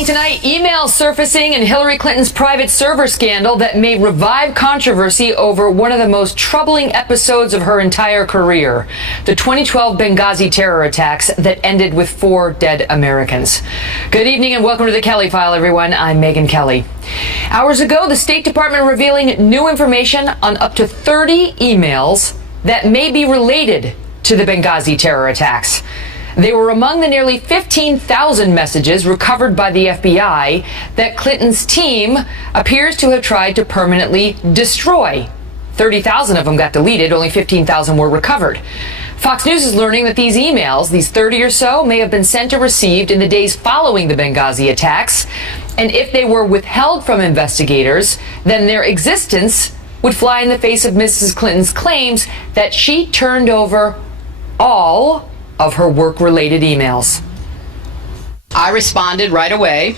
Breaking tonight, emails surfacing in Hillary Clinton's private server scandal that may revive controversy over one of the most troubling episodes of her entire career, the 2012 Benghazi terror attacks that ended with 4 dead Americans. Good evening and welcome to the Kelly File, everyone. I'm Megyn Kelly. Hours ago, the State Department revealing new information on up to 30 emails that may be related to the Benghazi terror attacks. They were among the nearly 15,000 messages recovered by the FBI that Clinton's team appears to have tried to permanently destroy. 30,000 of them got deleted, only 15,000 were recovered. Fox News is learning that these emails, these 30 or so, may have been sent or received in the days following the Benghazi attacks. And if they were withheld from investigators, then their existence would fly in the face of Mrs. Clinton's claims that she turned over all of her work-related emails. I responded right away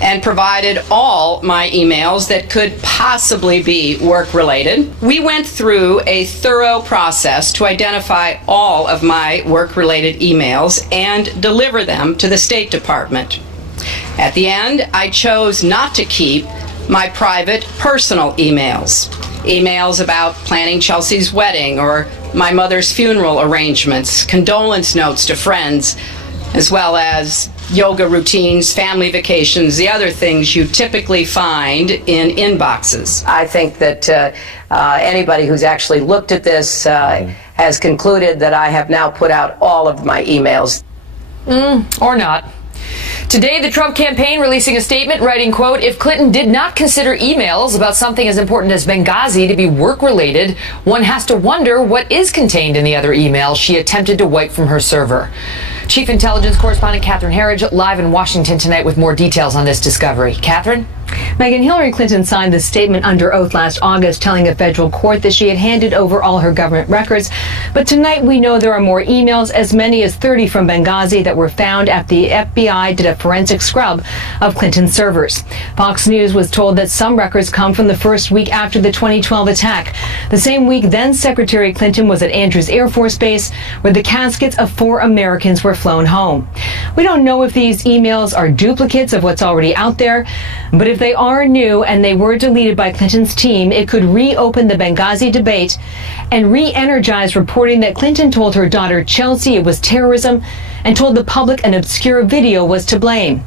and provided all my emails that could possibly be work-related. We went through a thorough process to identify all of my work-related emails and deliver them to the State Department. At the end, I chose not to keep my private personal emails. Emails about planning Chelsea's wedding or my mother's funeral arrangements, condolence notes to friends, as well as yoga routines, family vacations, the other things you typically find in inboxes. I think that anybody who's actually looked at this has concluded that I have now put out all of my emails. Or not. Today, the Trump campaign releasing a statement writing, quote, "If Clinton did not consider emails about something as important as Benghazi to be work-related, one has to wonder what is contained in the other emails she attempted to wipe from her server." Chief Intelligence Correspondent Catherine Herridge live in Washington tonight with more details on this discovery. Catherine? Megyn, Hillary Clinton signed the statement under oath last August telling a federal court that she had handed over all her government records. But tonight we know there are more emails, as many as 30 from Benghazi, that were found after the FBI did a forensic scrub of Clinton's servers. Fox News was told that some records come from the first week after the 2012 attack. The same week, then Secretary Clinton was at Andrews Air Force Base, where the caskets of 4 Americans were flown home. We don't know if these emails are duplicates of what's already out there, but if they are new and they were deleted by Clinton's team, it could reopen the Benghazi debate and re-energize reporting that Clinton told her daughter Chelsea it was terrorism and told the public an obscure video was to blame.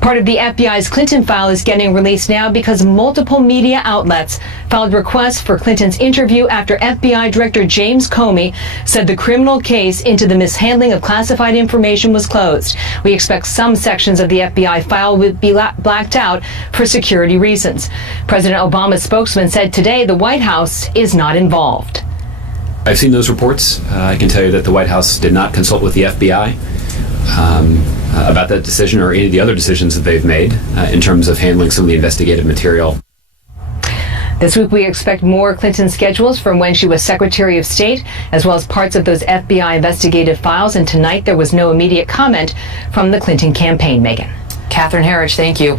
Part of the FBI's Clinton file is getting released now because multiple media outlets filed requests for Clinton's interview after FBI Director James Comey said the criminal case into the mishandling of classified information was closed. We expect some sections of the FBI file will be blacked out for security reasons. President Obama's spokesman said today the White House is not involved. I've seen those reports. I can tell you that the White House did not consult with the FBI about that decision or any of the other decisions that they've made in terms of handling some of the investigative material. This week, we expect more Clinton schedules from when she was Secretary of State, as well as parts of those FBI investigative files. And tonight, there was no immediate comment from the Clinton campaign. Megyn. Catherine Herridge, thank you.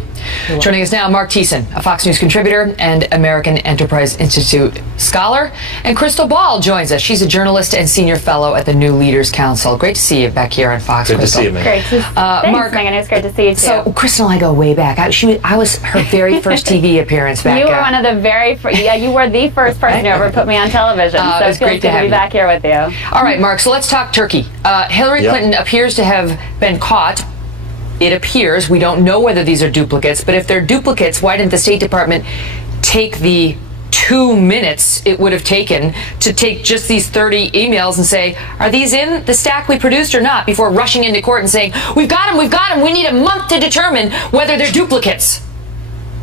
Joining us now, Mark Thiessen, a Fox News contributor and American Enterprise Institute scholar. And Crystal Ball joins us. She's a journalist and senior fellow at the New Leaders Council. Great to see you back here on Fox, Good Crystal. to see you, Megyn. Great. Thanks, Mark, Megyn. It's great to see you, too. So, Crystal and I go way back. I was her very first TV appearance back. You were one of the very first, you were the first person who ever put me on television. So it's great to be have back here with you. All right, Mark, so let's talk Turkey. Hillary Clinton appears to have been caught. It appears, we don't know whether these are duplicates, but if they're duplicates, why didn't the State Department take the 2 minutes it would have taken to take just these 30 emails and say, are these in the stack we produced or not, before rushing into court and saying, we've got them, we need a month to determine whether they're duplicates?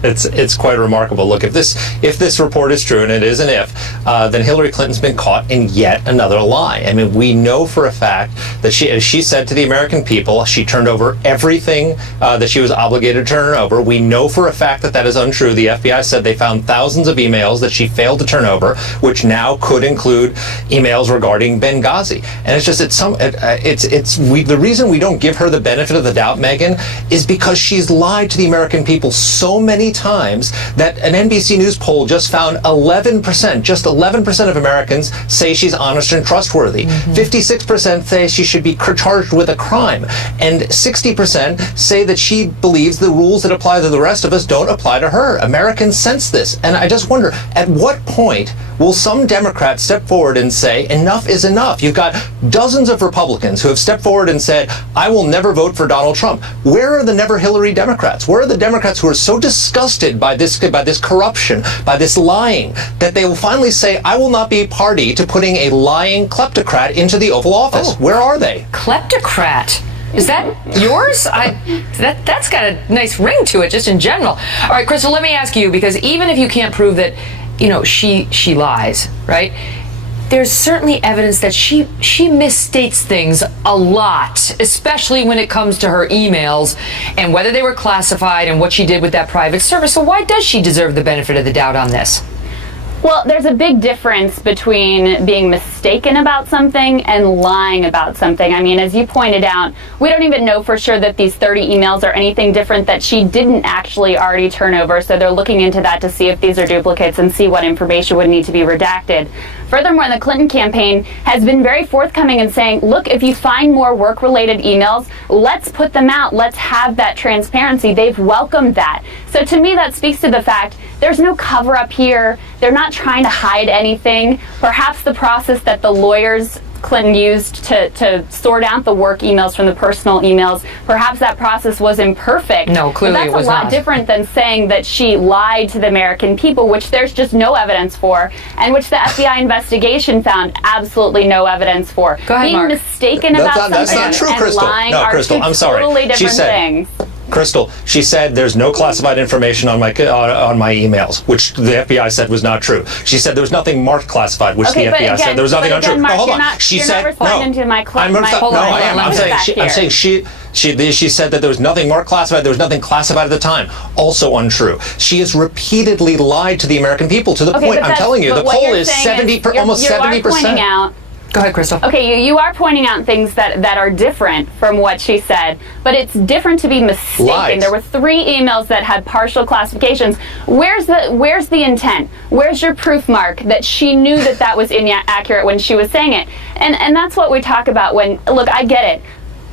It's quite remarkable. Look, if this report is true, and it is an if, then Hillary Clinton's been caught in yet another lie. I mean, we know for a fact that as she said to the American people, she turned over everything that she was obligated to turn over. We know for a fact that that is untrue. The FBI said they found thousands of emails that she failed to turn over, which now could include emails regarding Benghazi. And the reason we don't give her the benefit of the doubt, Megyn, is because she's lied to the American people so many times that an NBC News poll just found 11% of Americans say she's honest and trustworthy. 56% say she should be charged with a crime. And 60% say that she believes the rules that apply to the rest of us don't apply to her. Americans sense this. And I just wonder, at what point will some Democrats step forward and say, enough is enough? You've got dozens of Republicans who have stepped forward and said, I will never vote for Donald Trump. Where are the never Hillary Democrats? Where are the Democrats who are so disgusted by this corruption, by this lying, that they will finally say, I will not be a party to putting a lying kleptocrat into the Oval Office? Oh. Where are they? Kleptocrat. Is that yours? That's got a nice ring to it, just in general. All right, Crystal, let me ask you, because even if you can't prove that, she lies, right? There's certainly evidence that she misstates things a lot, especially when it comes to her emails and whether they were classified and what she did with that private service. So why does she deserve the benefit of the doubt on this? Well, there's a big difference between being mistaken about something and lying about something. I mean, as you pointed out, we don't even know for sure that these 30 emails are anything different that she didn't actually already turn over. So they're looking into that to see if these are duplicates and see what information would need to be redacted. Furthermore, the Clinton campaign has been very forthcoming in saying, look, if you find more work-related emails, let's put them out. Let's have that transparency. They've welcomed that. So to me, that speaks to the fact there's no cover-up here. They're not trying to hide anything. Perhaps the process that the lawyers Clinton used to sort out the work emails from the personal emails, perhaps that process was imperfect. No, clearly it was not. But that's a lot different than saying that she lied to the American people, which there's just no evidence for, and which the FBI investigation found absolutely no evidence for. Go ahead, Being Mark. mistaken about something That's not true, and Crystal. lying No, are Crystal, two I'm sorry. totally She different said- things. Crystal, she said there's no classified information on my emails, which the FBI said was not true. She said there was nothing marked classified, which Okay, the but FBI said again- there was nothing but untrue. again, No, Mark, hold you're on. not- She you're said not responding no. to my I'm hold no, on, I am. let I'm me saying get she, back I'm saying she said that there was nothing marked classified. There was nothing classified at the time. Also untrue. She has repeatedly lied to the American people to the point. I'm telling you, the poll is almost 70%. Go ahead, Crystal. Okay, you are pointing out things that are different from what she said, but it's different to be mistaken. Lies. There were 3 emails that had partial classifications. Where's the intent? Where's your proof, Mark, that she knew that was inaccurate when she was saying it? And that's what we talk about when, look, I get it.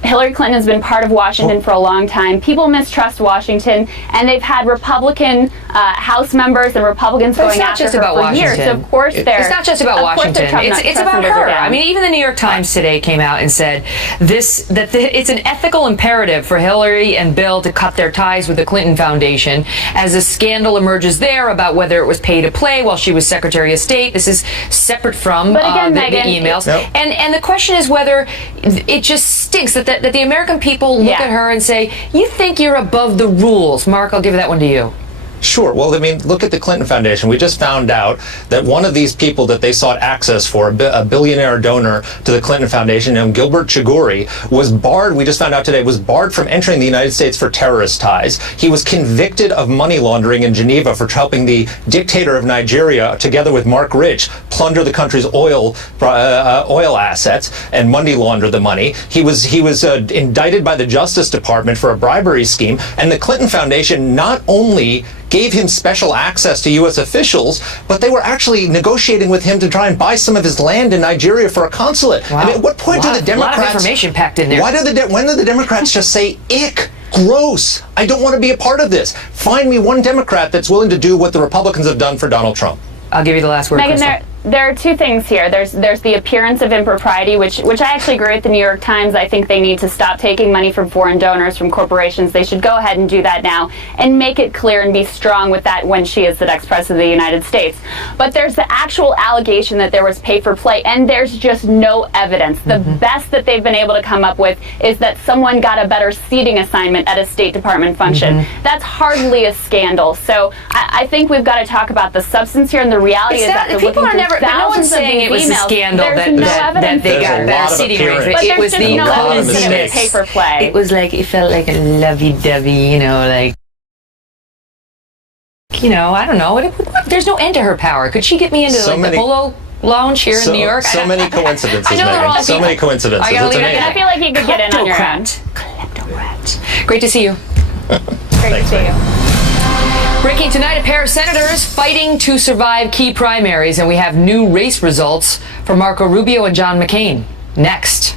Hillary Clinton has been part of Washington for a long time. People mistrust Washington, and they've had Republican House members and Republicans going after her for years. So of course it's not just about Washington. It's about her. I mean, even the New York Times today came out and said it's an ethical imperative for Hillary and Bill to cut their ties with the Clinton Foundation as a scandal emerges there about whether it was pay to play while she was Secretary of State. This is separate from the emails. And the question is whether it just stinks that the American people look at her and say, you think you're above the rules. Mark, I'll give that one to you. Sure. Well, I mean, look at the Clinton Foundation. We just found out that one of these people that they sought access for, a billionaire donor to the Clinton Foundation, named Gilbert Chagoury, was barred, we just found out today, was barred from entering the United States for terrorist ties. He was convicted of money laundering in Geneva for helping the dictator of Nigeria, together with Mark Rich, plunder the country's oil assets and money launder the money. He was indicted by the Justice Department for a bribery scheme, and the Clinton Foundation not only gave him special access to U.S. officials, but they were actually negotiating with him to try and buy some of his land in Nigeria for a consulate. Wow. I mean, at what point do the Democrats... A lot of information packed in there. When do the Democrats just say, ick, gross, I don't want to be a part of this? Find me one Democrat that's willing to do what the Republicans have done for Donald Trump. I'll give you the last word, Megan, Crystal. there are 2 things here. There's the appearance of impropriety, which I actually agree with the New York Times. I think they need to stop taking money from foreign donors, from corporations. They should go ahead and do that now and make it clear and be strong with that when she is the next president of the United States. But there's the actual allegation that there was pay for play, and there's just no evidence. The best that they've been able to come up with is that someone got a better seating assignment at a State Department function. That's hardly a scandal. So I think we've got to talk about the substance here, and the reality is that people are never. No one's saying it was a scandal that they got better seating arrangement. But It was there's just no evidence that it was pay for play. It was like, it felt like a lovey-dovey, like, I don't know. There's no end to her power. Could she get me into the Polo Lounge here in New York? So many coincidences, I know the Megan. wrong So many coincidences. I It's amazing. I feel like you could get in on your own. Kleptocrat. Great to see you. Great to see you. Breaking tonight, a pair of senators fighting to survive key primaries, and we have new race results for Marco Rubio and John McCain. Next.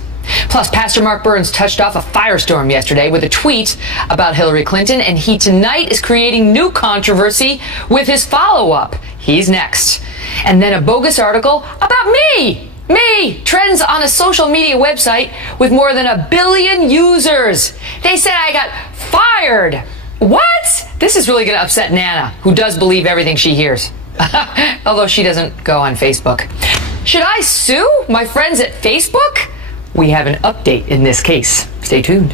Plus, Pastor Mark Burns touched off a firestorm yesterday with a tweet about Hillary Clinton, and he tonight is creating new controversy with his follow-up. He's next. And then a bogus article about me trends on a social media website with more than 1 billion users. They said I got fired. What? This is really going to upset Nana, who does believe everything she hears. Although she doesn't go on Facebook. Should I sue my friends at Facebook? We have an update in this case. Stay tuned.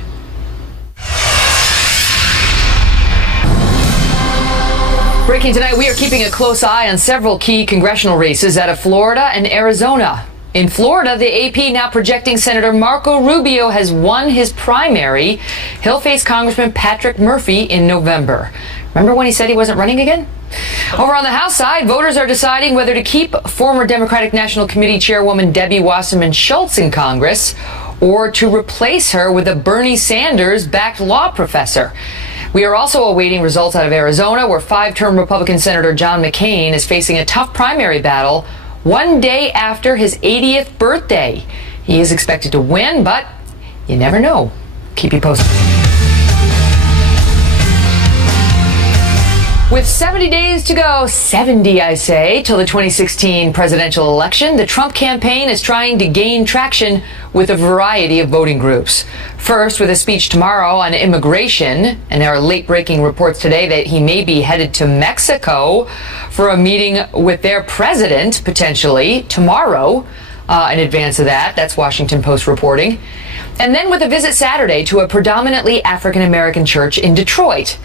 Breaking tonight, we are keeping a close eye on several key congressional races out of Florida and Arizona. In Florida, the AP now projecting Senator Marco Rubio has won his primary. He'll face Congressman Patrick Murphy in November. Remember when he said he wasn't running again? Over on the House side, voters are deciding whether to keep former Democratic National Committee Chairwoman Debbie Wasserman Schultz in Congress or to replace her with a Bernie Sanders-backed law professor. We are also awaiting results out of Arizona, where 5-term Republican Senator John McCain is facing a tough primary battle 1 day after his 80th birthday. He is expected to win, but you never know. Keep you posted. With 70 days to go, 70 I say, till the 2016 presidential election, the Trump campaign is trying to gain traction with a variety of voting groups. First, with a speech tomorrow on immigration, and there are late-breaking reports today that he may be headed to Mexico for a meeting with their president, potentially, tomorrow. In advance of that, that's Washington Post reporting. And then with a visit Saturday to a predominantly African-American church in Detroit.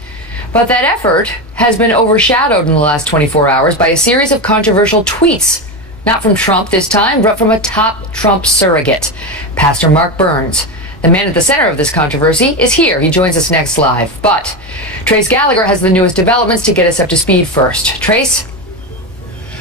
But that effort has been overshadowed in the last 24 hours by a series of controversial tweets. Not from Trump this time, but from a top Trump surrogate, Pastor Mark Burns. The man at the center of this controversy is here. He joins us next live. But Trace Gallagher has the newest developments to get us up to speed first. Trace?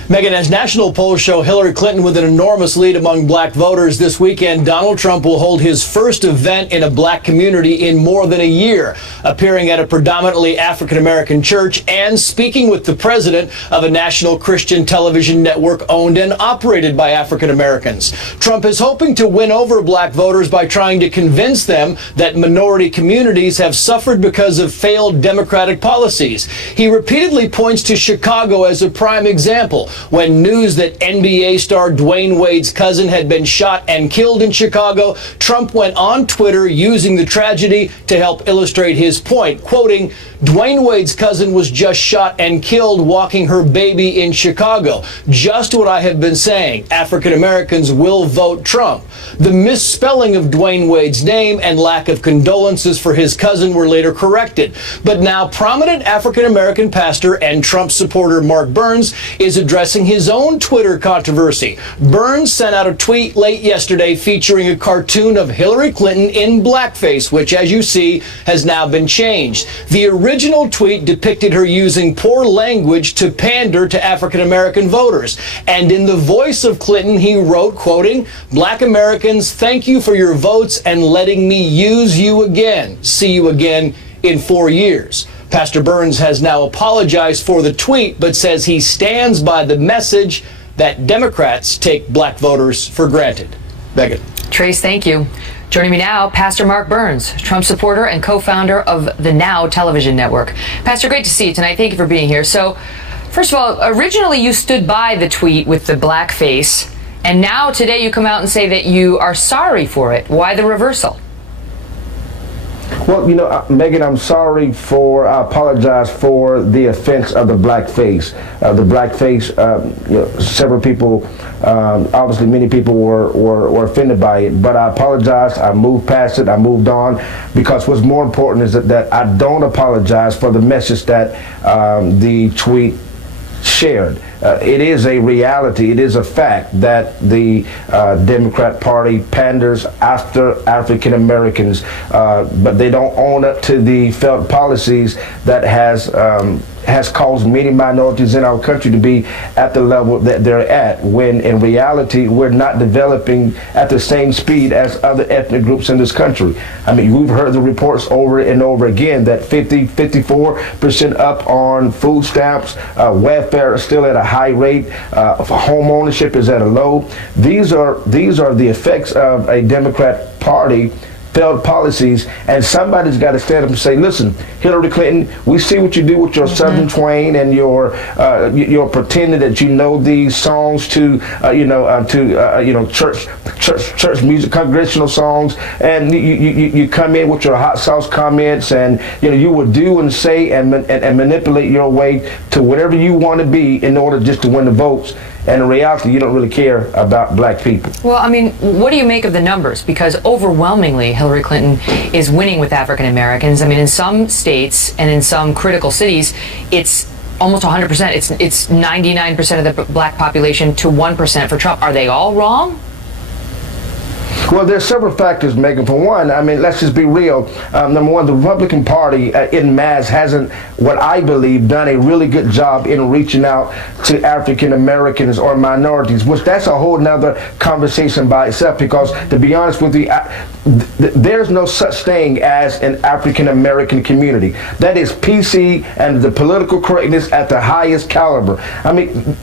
Megan, as national polls show Hillary Clinton with an enormous lead among black voters this weekend, Donald Trump will hold his first event in a black community in more than a year, appearing at a predominantly African-American church and speaking with the president of a national Christian television network owned and operated by African-Americans. Trump is hoping to win over black voters by trying to convince them that minority communities have suffered because of failed Democratic policies. He repeatedly points to Chicago as a prime example. When news that NBA star Dwayne Wade's cousin had been shot and killed in Chicago, Trump went on Twitter using the tragedy to help illustrate his point, quoting, "Dwayne Wade's cousin was just shot and killed walking her baby in Chicago. Just what I have been saying. African Americans will vote Trump." The misspelling of Dwayne Wade's name and lack of condolences for his cousin were later corrected. But now prominent African American pastor and Trump supporter Mark Burns is addressing his own Twitter controversy. Burns sent out a tweet late yesterday featuring a cartoon of Hillary Clinton in blackface, which, as you see, has now been changed. The original tweet depicted her using poor language to pander to African American voters. And in the voice of Clinton, he wrote, quoting, "Black Americans, thank you for your votes and letting me use you again. See you again in 4 years." Pastor Burns has now apologized for the tweet, but says he stands by the message that Democrats take black voters for granted. Megan. Trace, thank you. Joining me now, Pastor Mark Burns, Trump supporter and co-founder of the Now television network. Pastor, great to see you tonight. Thank you for being here. So, first of all, originally you stood by the tweet with the blackface, and now today you come out and say that you are sorry for it. Why the reversal? Well, Megan, I apologize for the offense of the blackface. Several people, obviously many people were offended by it, but I apologize. I moved past it. I moved on, because what's more important is that I don't apologize for the message that the tweet shared. It is a reality, it is a fact that the Democrat Party panders after African Americans, but they don't own up to the felt policies that has caused many minorities in our country to be at the level that they're at, when in reality we're not developing at the same speed as other ethnic groups in this country. I mean, we've heard the reports over and over again that 54% up on food stamps, welfare is still at a high rate, home ownership is at a low. These are the effects of a Democrat Party failed policies, and somebody's got to stand up and say, listen, Hillary Clinton, we see what you do with your Southern twang and your pretending that you know these songs to church music, congregational songs, and you come in with your hot sauce comments, and you will do and say and manipulate your way to whatever you want to be in order just to win the votes. And in reality, you don't really care about black people. Well, I mean, what do you make of the numbers? Because overwhelmingly, Hillary Clinton is winning with African Americans. I mean, in some states and in some critical cities, it's almost 100%. It's 99% of the black population to 1% for Trump. Are they all wrong? Well, there's several factors, Megan. For one, I mean, let's just be real. Number one, the Republican Party en masse hasn't, what I believe, done a really good job in reaching out to African Americans or minorities, which that's a whole nother conversation by itself, because to be honest with you, there's no such thing as an African American community. That is PC and the political correctness at the highest caliber. I mean,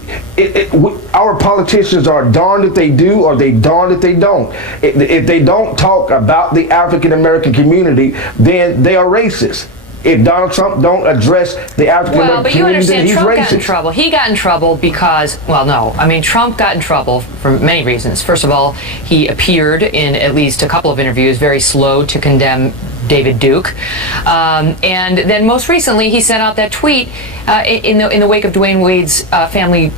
our politicians are darned if they do or they darned if they don't. If they don't talk about the African American community, then they are racist. If Donald Trump don't address the African American community, then he's racist. Well, but you understand, Trump got in trouble. He got in trouble because, well, no. I mean, Trump got in trouble for many reasons. First of all, he appeared in at least a couple of interviews very slow to condemn David Duke. And then most recently, he sent out that tweet in the wake of Dwayne Wade's family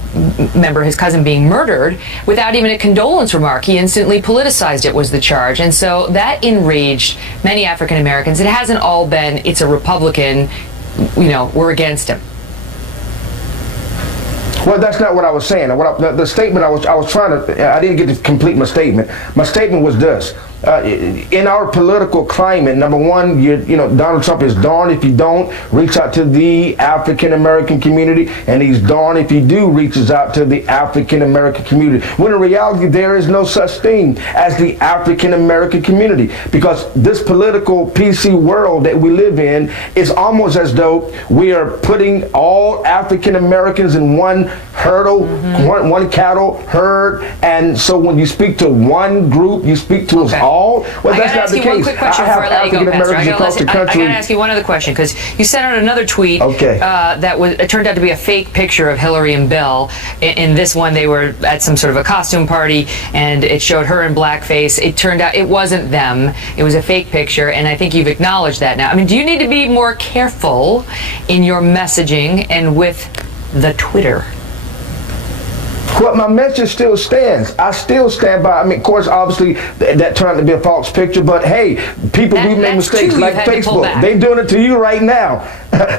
member, his cousin, being murdered, without even a condolence remark. He instantly politicized it, was the charge. And so that enraged many African Americans. It hasn't all been, it's a Republican, we're against him. Well, that's not what I was saying. The statement I was trying to, I didn't get to complete my statement. My statement was this. In our political climate, number one, Donald Trump is darned if you don't reach out to the African American community, and he's darned if he do reaches out to the African American community. When in reality, there is no such thing as the African American community, because this political PC world that we live in is almost as though we are putting all African Americans in one hurdle, one cattle herd, and so when you speak to one group, you speak to us all. Well, that's not the case. One quick question before I let you go, Pastor. I got to ask you one other question, because you sent out another tweet it turned out to be a fake picture of Hillary and Bill. In this one, they were at some sort of a costume party, and it showed her in blackface. It turned out it wasn't them. It was a fake picture, and I think you've acknowledged that now. I mean, do you need to be more careful in your messaging and with the Twitter? Well, my message still stands. I still stand by. I mean, of course, obviously, that turned out to be a false picture, but hey, people do make mistakes, like Facebook. They're doing it to you right now.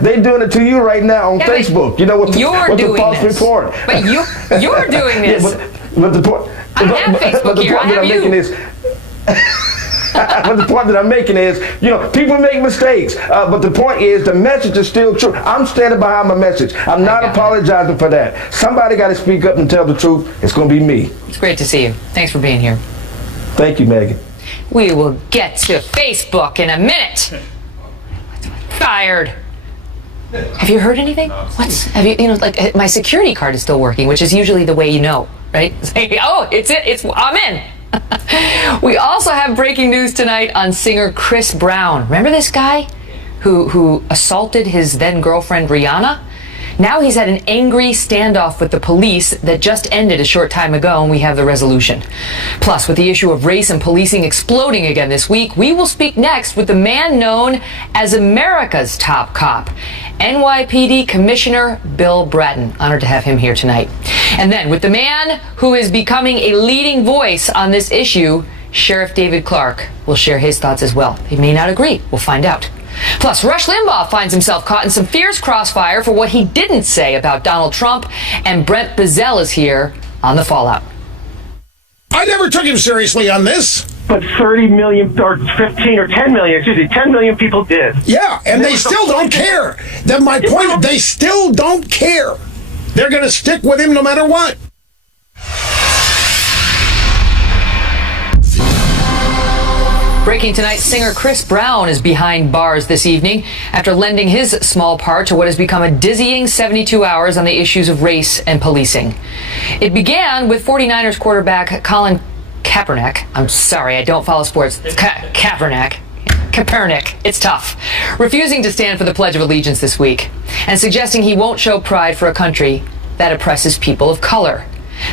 They're doing it to you right now on Facebook. You know what? You're doing the false this. Report. But you're doing this. But the point. I have Facebook here. I have you. But the point that I'm making is, people make mistakes. But the point is, the message is still true. I'm standing behind my message. I'm not apologizing for that. Somebody got to speak up and tell the truth. It's going to be me. It's great to see you. Thanks for being here. Thank you, Megan. We will get to Facebook in a minute. Fired. Have you heard anything? Like my security card is still working, which is usually the way right? I'm in. We also have breaking news tonight on singer Chris Brown. Remember this guy who assaulted his then girlfriend Rihanna? Now he's had an angry standoff with the police that just ended a short time ago, and we have the resolution. Plus, with the issue of race and policing exploding again this week, we will speak next with the man known as America's top cop, NYPD Commissioner Bill Bratton. Honored to have him here tonight. And then with the man who is becoming a leading voice on this issue, Sheriff David Clark will share his thoughts as well. He may not agree. We'll find out. Plus, Rush Limbaugh finds himself caught in some fierce crossfire for what he didn't say about Donald Trump, and Brent Bizzell is here on the fallout. I never took him seriously on this. But 30 million, or 15 or 10 million, 10 million people did. Yeah, and they still don't care. Then my point, they still don't care. They're going to stick with him no matter what. Breaking tonight, singer Chris Brown is behind bars this evening after lending his small part to what has become a dizzying 72 hours on the issues of race and policing. It began with 49ers quarterback Colin Kaepernick. I'm sorry, I don't follow sports. Kaepernick. It's tough. Refusing to stand for the Pledge of Allegiance this week and suggesting he won't show pride for a country that oppresses people of color.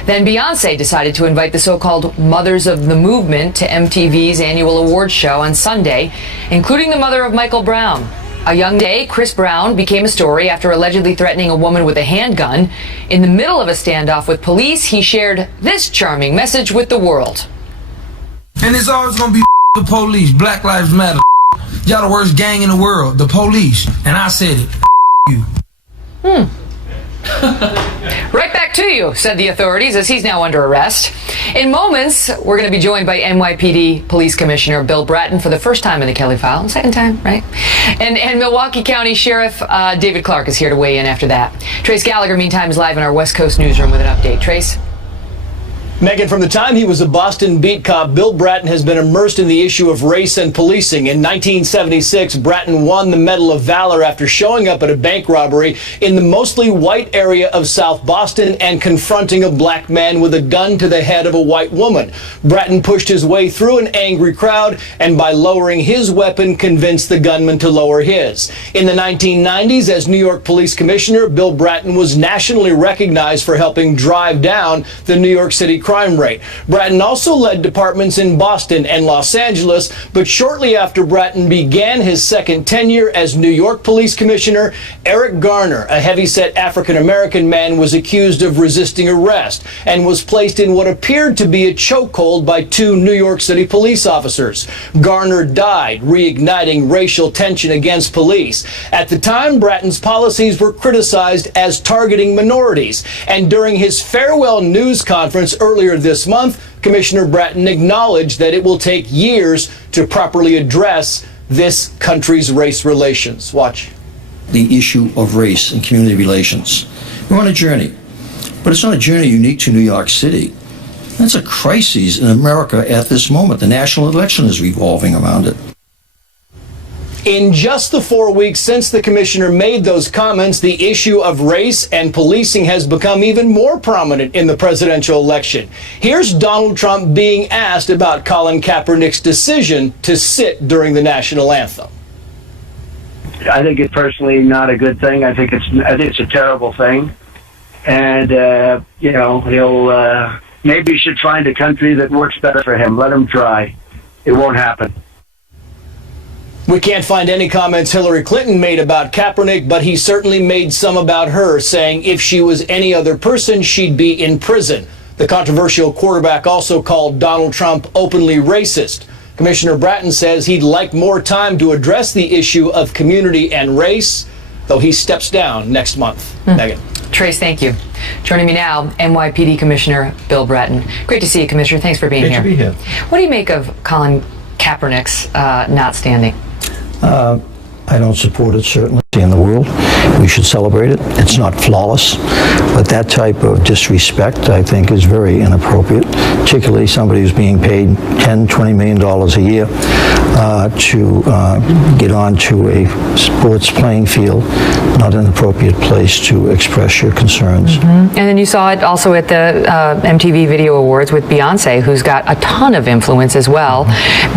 Then Beyonce decided to invite the so-called Mothers of the Movement to MTV's annual awards show on Sunday, including the mother of Michael Brown. A young day, Chris Brown became a story after allegedly threatening a woman with a handgun. In the middle of a standoff with police, he shared this charming message with the world. And it's always gonna be the police. Black Lives Matter. Y'all the worst gang in the world, the police. And I said it. You. Right back to you, said the authorities, as he's now under arrest. In moments, we're going to be joined by NYPD Police Commissioner Bill Bratton for the first time in the Kelly File. Second time, right? And Milwaukee County Sheriff David Clark is here to weigh in after that. Trace Gallagher, meantime, is live in our West Coast newsroom with an update. Trace? Megan, from the time he was a Boston beat cop, Bill Bratton has been immersed in the issue of race and policing. In 1976, Bratton won the Medal of Valor after showing up at a bank robbery in the mostly white area of South Boston and confronting a black man with a gun to the head of a white woman. Bratton pushed his way through an angry crowd and by lowering his weapon convinced the gunman to lower his. In the 1990s, as New York Police Commissioner, Bill Bratton was nationally recognized for helping drive down the New York City crime rate. Bratton also led departments in Boston and Los Angeles, but shortly after Bratton began his second tenure as New York Police Commissioner, Eric Garner, a heavyset African-American man, was accused of resisting arrest and was placed in what appeared to be a chokehold by two New York City police officers. Garner died, reigniting racial tension against police. At the time, Bratton's policies were criticized as targeting minorities, and during his farewell news conference earlier this month, Commissioner Bratton acknowledged that it will take years to properly address this country's race relations. Watch. The issue of race and community relations. We're on a journey, but it's not a journey unique to New York City. That's a crisis in America at this moment. The national election is revolving around it. In just the 4 weeks since the commissioner made those comments, the issue of race and policing has become even more prominent in the presidential election. Here's Donald Trump being asked about Colin Kaepernick's decision to sit during the national anthem. I think it's personally not a good thing. I think it's a terrible thing. And, he'll maybe he should find a country that works better for him. Let him try. It won't happen. We can't find any comments Hillary Clinton made about Kaepernick, but he certainly made some about her, saying if she was any other person, she'd be in prison. The controversial quarterback also called Donald Trump openly racist. Commissioner Bratton says he'd like more time to address the issue of community and race, though he steps down next month. Megan. Trace, thank you. Joining me now, NYPD Commissioner Bill Bratton. Great to see you, Commissioner. Thanks for being here. Great to be here. What do you make of Colin Kaepernick's not standing? I don't support it, certainly, in the world. We should celebrate it. It's not flawless, but that type of disrespect, I think, is very inappropriate, particularly somebody who's being paid $10, $20 million a year to get onto a sports playing field, not an appropriate place to express your concerns. And then you saw it also at the MTV Video Awards with Beyonce, who's got a ton of influence as well,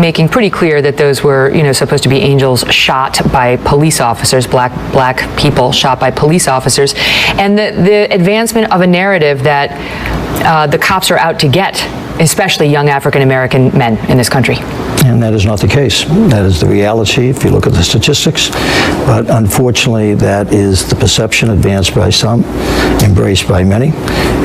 making pretty clear that those were, supposed to be angels shot by police officers, black people shot by police officers, and the advancement of a narrative that the cops are out to get, especially young African-American men in this country. And that is not the case. That is the reality if you look at the statistics. But unfortunately, that is the perception advanced by some, embraced by many.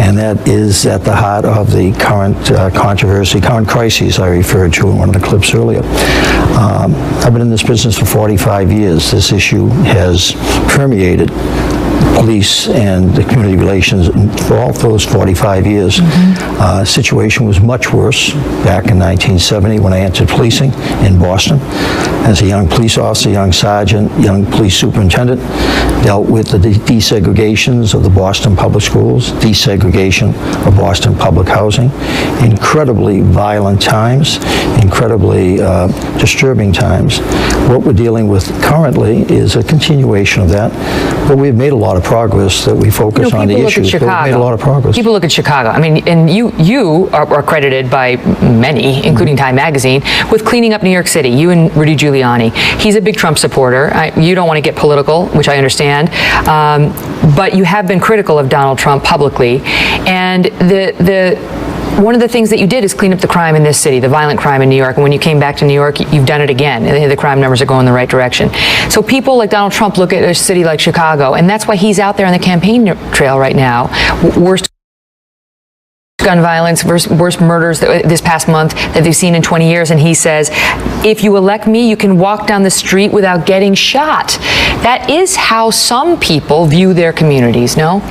and that is at the heart of the current controversy, current crises I referred to in one of the clips earlier. I've been in this business for 45 years. This issue has permeated police and the community relations for all those 45 years. Situation was much worse back in 1970 when I entered policing in Boston. As a young police officer, young sergeant, young police superintendent, dealt with the desegregations of the Boston public schools, desegregation of Boston public housing, incredibly violent times, incredibly disturbing times. What we're dealing with currently is a continuation of that, but we've made a lot of progress that we focus on the issues. But we've made a lot of progress. People look at Chicago. I mean, and you are credited by many, including Time Magazine, with cleaning up New York City. You and Rudy Giuliani. He's a big Trump supporter. You don't want to get political, which I understand, but you have been critical of Donald Trump publicly, and one of the things that you did is clean up the crime in this city, the violent crime in New York. And when you came back to New York, you've done it again. The crime numbers are going the right direction. So people like Donald Trump look at a city like Chicago, and that's why he's out there on the campaign trail right now. Worst gun violence, worst murders this past month that they've seen in 20 years. And he says, if you elect me, you can walk down the street without getting shot. That is how some people view their communities, no?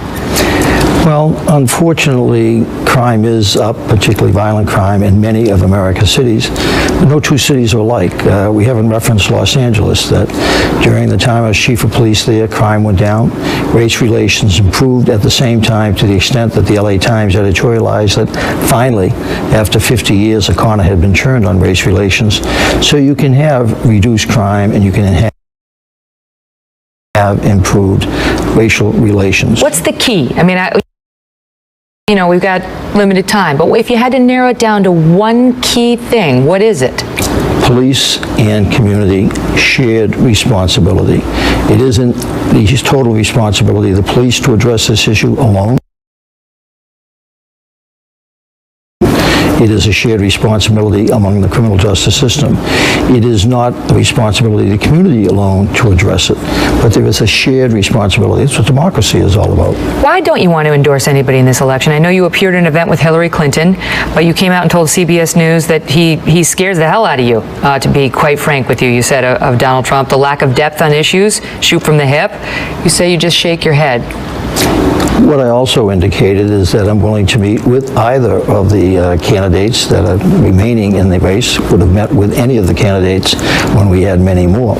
Well, unfortunately, crime is up, particularly violent crime, in many of America's cities. No two cities are alike. We haven't referenced Los Angeles, that during the time I was chief of police there, crime went down. Race relations improved at the same time, to the extent that the LA Times editorialized that finally, after 50 years, a corner had been turned on race relations. So you can have reduced crime, and you can have improved racial relations. What's the key? I mean, we've got limited time, but if you had to narrow it down to one key thing, what is it? Police and community shared responsibility. It isn't the total responsibility of the police to address this issue alone. It is a shared responsibility among the criminal justice system. It is not the responsibility of the community alone to address it, but there is a shared responsibility. That's what democracy is all about. Why don't you want to endorse anybody in this election? I know you appeared at an event with Hillary Clinton, but you came out and told CBS News that he scares the hell out of you, to be quite frank with you. You said of Donald Trump, the lack of depth on issues, shoot from the hip. You say you just shake your head. What I also indicated is that I'm willing to meet with either of the candidates that are remaining in the race. Would have met with any of the candidates when we had many more.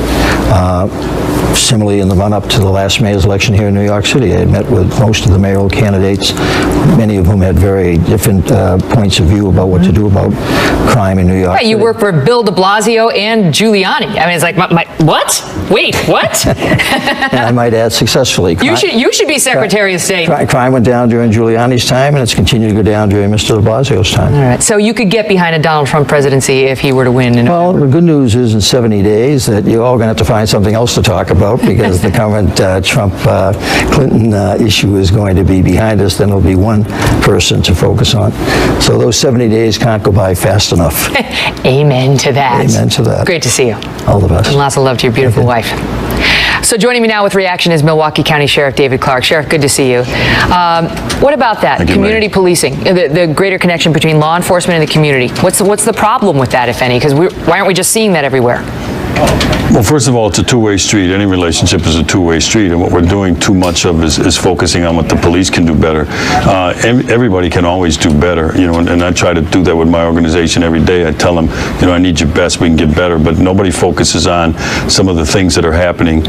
Similarly, in the run-up to the last mayor's election here in New York City, I had met with most of the mayoral candidates, many of whom had very different points of view about what to do about crime in New York City. You work for Bill de Blasio and Giuliani. I mean, it's like, what? Wait, what? And I might add, successfully. You should be Secretary of State. Crime went down during Giuliani's time, and it's continued to go down during Mr. de Blasio's time. All right. So you could get behind a Donald Trump presidency if he were to win in November. Well, the good news is in 70 days that you're all going to have to find something else to talk about, because the current Trump-Clinton issue is going to be behind us. Then there'll be one person to focus on. So those 70 days can't go by fast enough. Amen to that. Amen to that. Great to see you. All the best. And lots of love to your beautiful wife. So joining me now with reaction is Milwaukee County Sheriff David Clark. Sheriff, good to see you. What about that? Community policing, the greater connection between law enforcement and the community. What's the problem with that, if any? Because why aren't we just seeing that everywhere? Well, first of all, it's a two-way street. Any relationship is a two-way street, and what we're doing too much of is focusing on what the police can do better. Everybody can always do better, and I try to do that with my organization every day. I tell them, I need your best, we can get better, but nobody focuses on some of the things that are happening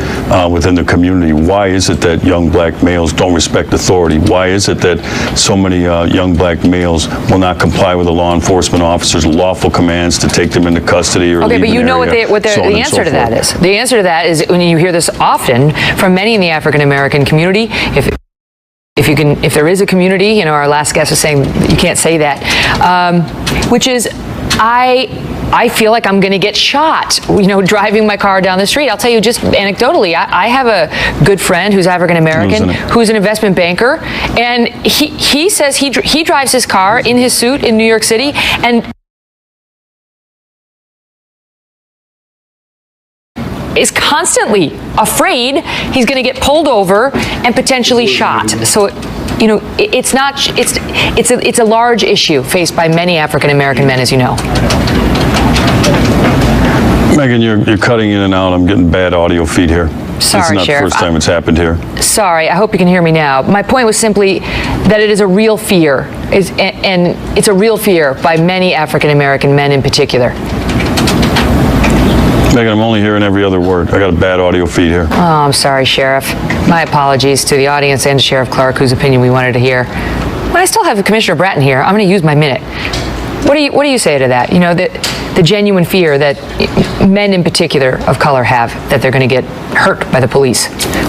within the community. Why is it that young black males don't respect authority? Why is it that so many young black males will not comply with the law enforcement officers' lawful commands to take them into custody or leave an area? Okay, but you know what the answer to that is. The answer to that is, when you hear this often from many in the African American community, if there is a community, our last guest was saying you can't say that, which is, I feel like I'm going to get shot, driving my car down the street. I'll tell you just anecdotally, I have a good friend who's African American, who's an investment banker, and he says he drives his car in his suit in New York City, and is constantly afraid he's going to get pulled over and potentially shot. So you know, it's a large issue faced by many African American men, as you know. Megan, you're cutting in and out. I'm getting bad audio feed here. Sorry, it's not Sheriff. the first time it's happened here. Sorry, I hope you can hear me now. My point was simply that it is a real fear, and it's a real fear by many African American men in particular. Megan, I'm only hearing every other word. I got a bad audio feed here. Oh, I'm sorry, Sheriff. My apologies to the audience and to Sheriff Clark, whose opinion we wanted to hear. But I still have Commissioner Bratton here. I'm going to use my minute. What do you say to that? You know, the genuine fear that men in particular of color have that they're going to get hurt by the police.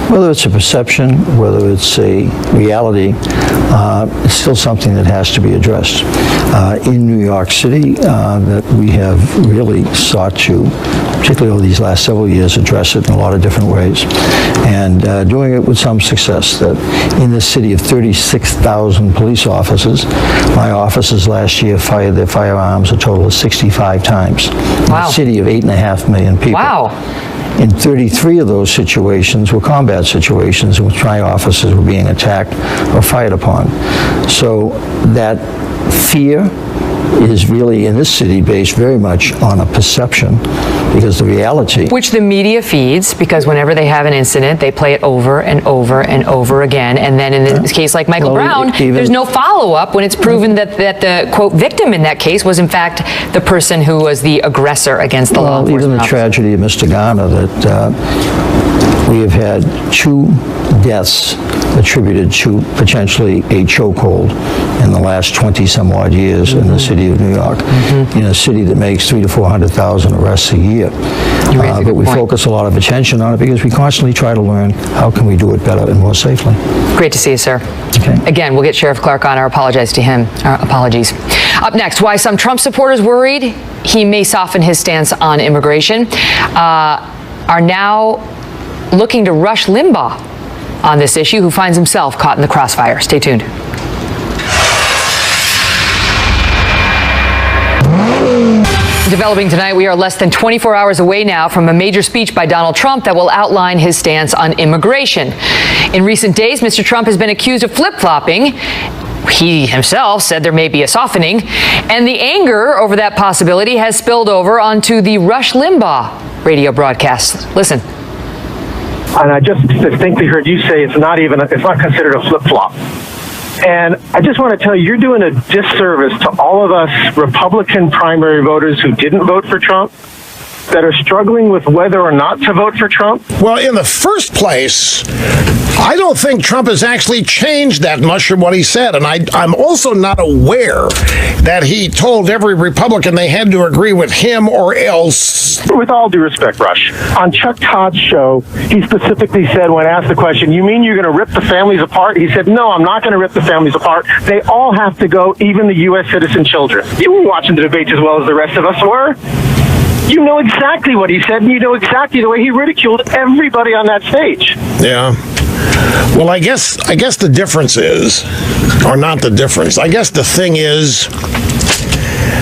Whether it's a perception, whether it's a reality, it's still something that has to be addressed. In New York City, that we have really sought to, particularly over these last several years, address it in a lot of different ways, and doing it with some success. That in this city of 36,000 police officers, my officers last year fired their firearms a total of 65 times. Wow. In a city of 8.5 million people. Wow. In 33 of those situations were combat situations in which my officers were being attacked or fired upon. So that fear is really in this city based very much on a perception, because the reality, which the media feeds, because whenever they have an incident, they play it over and over and over again, and then in this case like Michael Brown, there's no follow-up when it's proven that the quote victim in that case was in fact the person who was the aggressor against the law enforcement even the tragedy of Mr. Garner, that we have had 2 deaths attributed to potentially a chokehold in the last 20 some odd years in the city of New York, in a city that makes 300,000 to 400,000 arrests a year. But we focus a lot of attention on it because we constantly try to learn how can we do it better and more safely. Great to see you, sir. Okay. Again, we'll get Sheriff Clark on. Our apologies to him. Our apologies. Up next, why some Trump supporters worried he may soften his stance on immigration are now looking to rush Limbaugh on this issue, who finds himself caught in the crossfire. Stay tuned. Developing tonight, we are less than 24 hours away now from a major speech by Donald Trump that will outline his stance on immigration. In recent days, Mr. Trump has been accused of flip-flopping. He himself said there may be a softening, and the anger over that possibility has spilled over onto the Rush Limbaugh radio broadcast. Listen. And I just distinctly heard you say it's not considered a flip-flop. And I just want to tell you, you're doing a disservice to all of us Republican primary voters who didn't vote for Trump, that are struggling with whether or not to vote for Trump. Well, in the first place, I don't think Trump has actually changed that much from what he said. And I'm also not aware that he told every Republican they had to agree with him or else. With all due respect, Rush, on Chuck Todd's show, he specifically said, when asked the question, you mean you're going to rip the families apart? He said, no, I'm not going to rip the families apart. They all have to go, even the U.S. citizen children. You were watching the debates as well as the rest of us were. You know exactly what he said, and you know exactly the way he ridiculed everybody on that stage. Yeah. Well, I guess the difference is, or not the difference, I guess the thing is,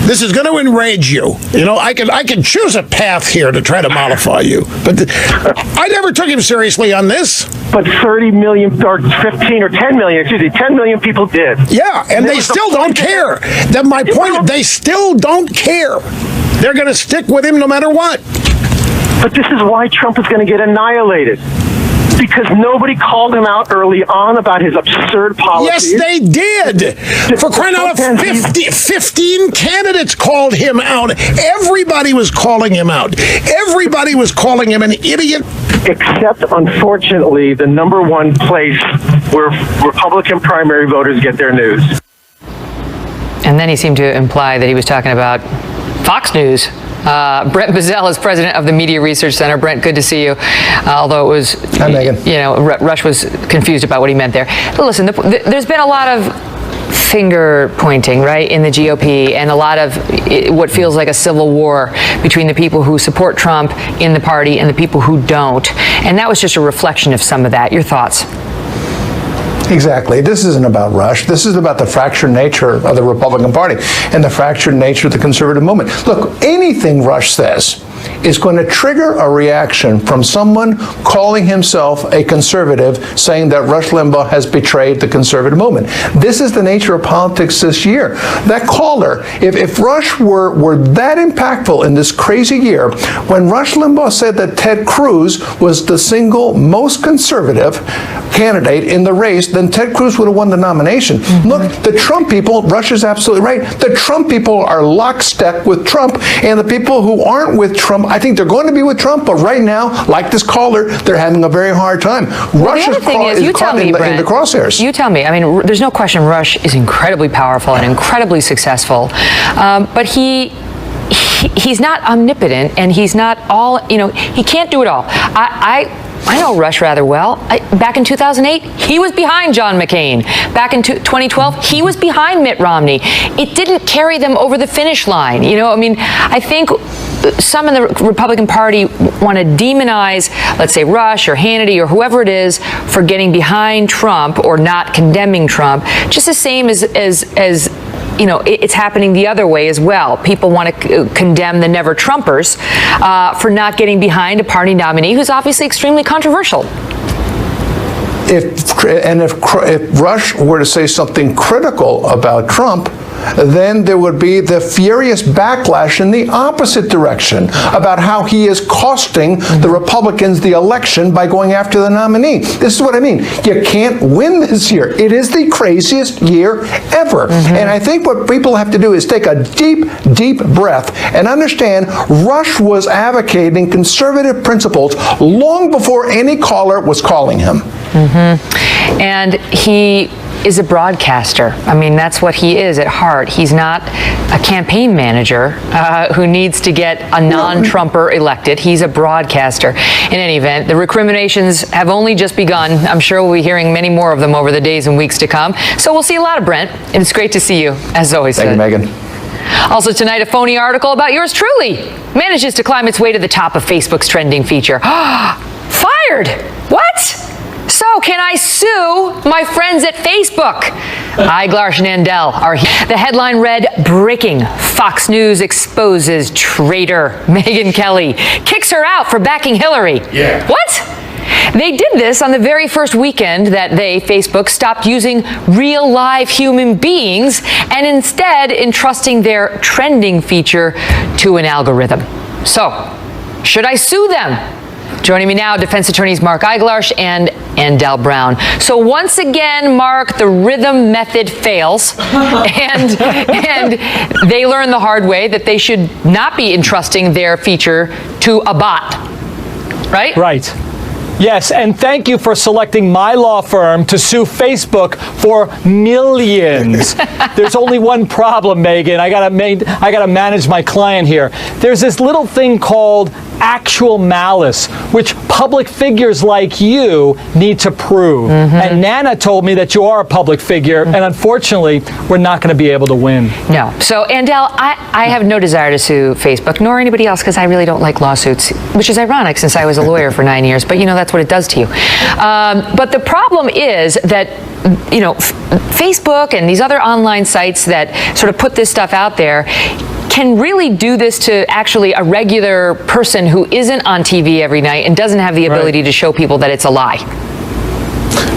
this is going to enrage you. You know, I could choose a path here to try to mollify you, but I never took him seriously on this. But 30 million, or 15 or 10 million, 10 million people did. Yeah, and they still don't care. My point, they still don't care. They're going to stick with him no matter what. But this is why Trump is going to get annihilated. Because nobody called him out early on about his absurd policies. Yes, they did. For crying out loud, 15 candidates called him out. Everybody was calling him out. Everybody was calling him an idiot. Except, unfortunately, the number one place where Republican primary voters get their news. And then he seemed to imply that he was talking about Fox News. Brent Bizzell is president of the Media Research Center. Brent, good to see you. Although it was, hi, Megan. You know, Rush was confused about what he meant there. But listen, there's been a lot of finger pointing, right, in the GOP, and a lot of what feels like a civil war between the people who support Trump in the party and the people who don't. And that was just a reflection of some of that. Your thoughts? Exactly. This isn't about Rush. This is about the fractured nature of the Republican Party and the fractured nature of the conservative movement. Look, anything Rush says is going to trigger a reaction from someone calling himself a conservative, saying that Rush Limbaugh has betrayed the conservative movement. This is the nature of politics this year. That caller, if Rush were that impactful in this crazy year, when Rush Limbaugh said that Ted Cruz was the single most conservative candidate in the race, then Ted Cruz would have won the nomination. Look, the Trump people, Rush is absolutely right, the Trump people are lockstep with Trump, and the people who aren't with Trump, I think they're going to be with Trump, but right now, like this caller, they're having a very hard time. Rush is caught in the crosshairs. You tell me. I mean, there's no question Rush is incredibly powerful and incredibly successful, but he's not omnipotent, and he's not all, he can't do it all. I know Rush rather well. Back in 2008, he was behind John McCain. Back in 2012, he was behind Mitt Romney. It didn't carry them over the finish line. I think some in the Republican Party want to demonize, let's say, Rush or Hannity or whoever it is for getting behind Trump or not condemning Trump, just the same as it's happening the other way as well. People want to condemn the Never Trumpers for not getting behind a party nominee who's obviously extremely controversial. If Rush were to say something critical about Trump, then there would be the furious backlash in the opposite direction about how he is costing the Republicans the election by going after the nominee. This is what I mean. You can't win this year. It is the craziest year ever. And I think what people have to do is take a deep, deep breath and understand Rush was advocating conservative principles long before any caller was calling him. And he is a broadcaster. I mean, that's what he is at heart. He's not a campaign manager who needs to get a non-Trumper elected. He's a broadcaster. In any event, the recriminations have only just begun. I'm sure we'll be hearing many more of them over the days and weeks to come. So we'll see a lot of Brent, and it's great to see you, as always. Thank you, Megan. Also tonight, a phony article about yours truly manages to climb its way to the top of Facebook's trending feature. Fired! What? So can I sue my friends at Facebook? Iglarsh and Andel are here. The headline read, breaking, Fox News exposes traitor Megyn Kelly. Kicks her out for backing Hillary. Yeah. What? They did this on the very first weekend that Facebook stopped using real live human beings and instead entrusting their trending feature to an algorithm. So, should I sue them? Joining me now, defense attorneys Mark Iglarsh and Andel Brown. So once again, Mark, the rhythm method fails, and they learn the hard way that they should not be entrusting their feature to a bot, right? Right. Yes, and thank you for selecting my law firm to sue Facebook for millions. There's only one problem, Megan. I gotta manage my client here. There's this little thing called actual malice, which public figures like you need to prove. And Nana told me that you are a public figure, and unfortunately, we're not going to be able to win. No. So, Andel, I have no desire to sue Facebook, nor anybody else, because I really don't like lawsuits, which is ironic since I was a lawyer for 9 years, but that's what it does to you. But the problem is that, Facebook and these other online sites that sort of put this stuff out there can really do this to actually a regular person who isn't on TV every night and doesn't have the ability to show people that it's a lie.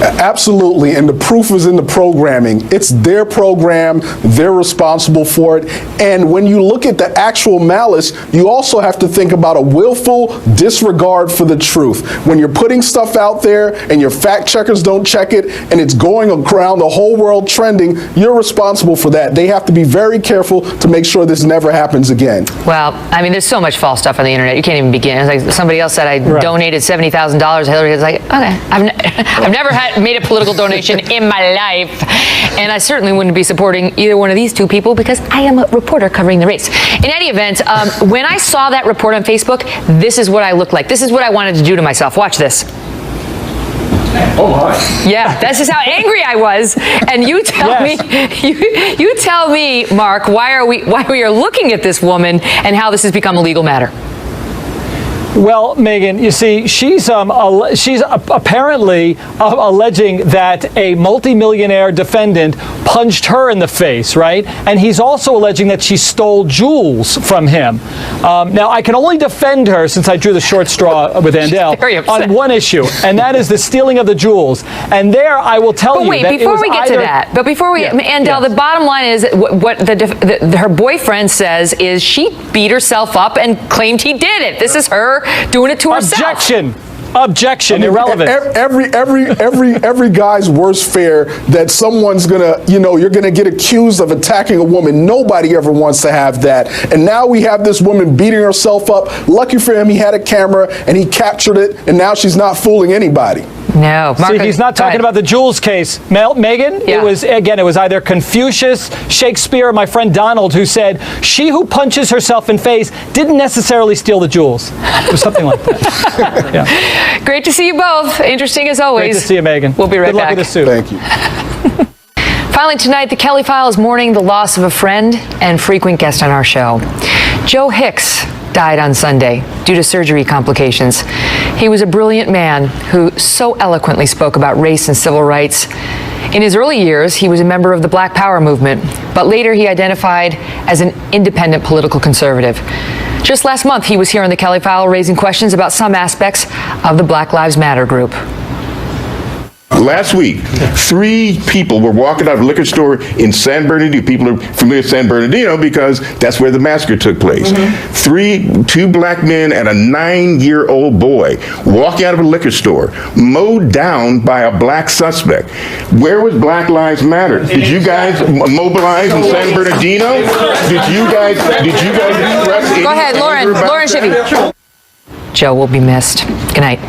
Absolutely, and the proof is in the programming. It's their program, they're responsible for it, and when you look at the actual malice, you also have to think about a willful disregard for the truth. When you're putting stuff out there and your fact checkers don't check it and it's going around the whole world trending, you're responsible for that. They have to be very careful to make sure this never happens again. Well, I mean, there's so much false stuff on the internet, you can't even begin. It's like somebody else said I donated $70,000 to Hillary. It's like, okay, I've never made a political donation in my life, and I certainly wouldn't be supporting either one of these two people because I am a reporter covering the race. In any event, when I saw that report on Facebook, this is what I looked like. This is what I wanted to do to myself. Watch this. Oh my. Yeah, this is how angry I was. And you tell me, you tell me, Mark, why we are looking at this woman and how this has become a legal matter. Well, Megan, you see, she's apparently alleging that a multimillionaire defendant punched her in the face, right? And he's also alleging that she stole jewels from him. Now, I can only defend her, since I drew the short straw with Andel, on one issue, and that is the stealing of the jewels. And there, I will tell you that before we get to that, Andel, the bottom line is what her boyfriend says is she beat herself up and claimed he did it. This is her doing it to herself. Objection, irrelevant. Every guy's worst fear that someone's gonna, you're gonna get accused of attacking a woman. Nobody ever wants to have that. And now we have this woman beating herself up. Lucky for him, he had a camera and he captured it, and now she's not fooling anybody. No, see, he's not talking about the jewels case, Megan. Yeah. It was either Confucius, Shakespeare, or my friend Donald, who said she who punches herself in face didn't necessarily steal the jewels. It was something like that. Yeah. Great to see you both. Interesting as always. Great to see you, Megan. We'll be right back. Good luck with the suit. Thank you. Finally tonight, the Kelly File is mourning the loss of a friend and frequent guest on our show. Joe Hicks died on Sunday due to surgery complications. He was a brilliant man who so eloquently spoke about race and civil rights. In his early years, he was a member of the Black Power movement, but later he identified as an independent political conservative. Just last month, he was here on the Kelly File raising questions about some aspects of the Black Lives Matter group. Last week, 3 people were walking out of a liquor store in San Bernardino. People are familiar with San Bernardino because that's where the massacre took place. 2 black men and a 9-year-old boy walking out of a liquor store, mowed down by a black suspect. Where was Black Lives Matter? Did you guys mobilize in San Bernardino? Did you guys express? Go ahead, Lauren Shivy. Joe will be missed. Good night.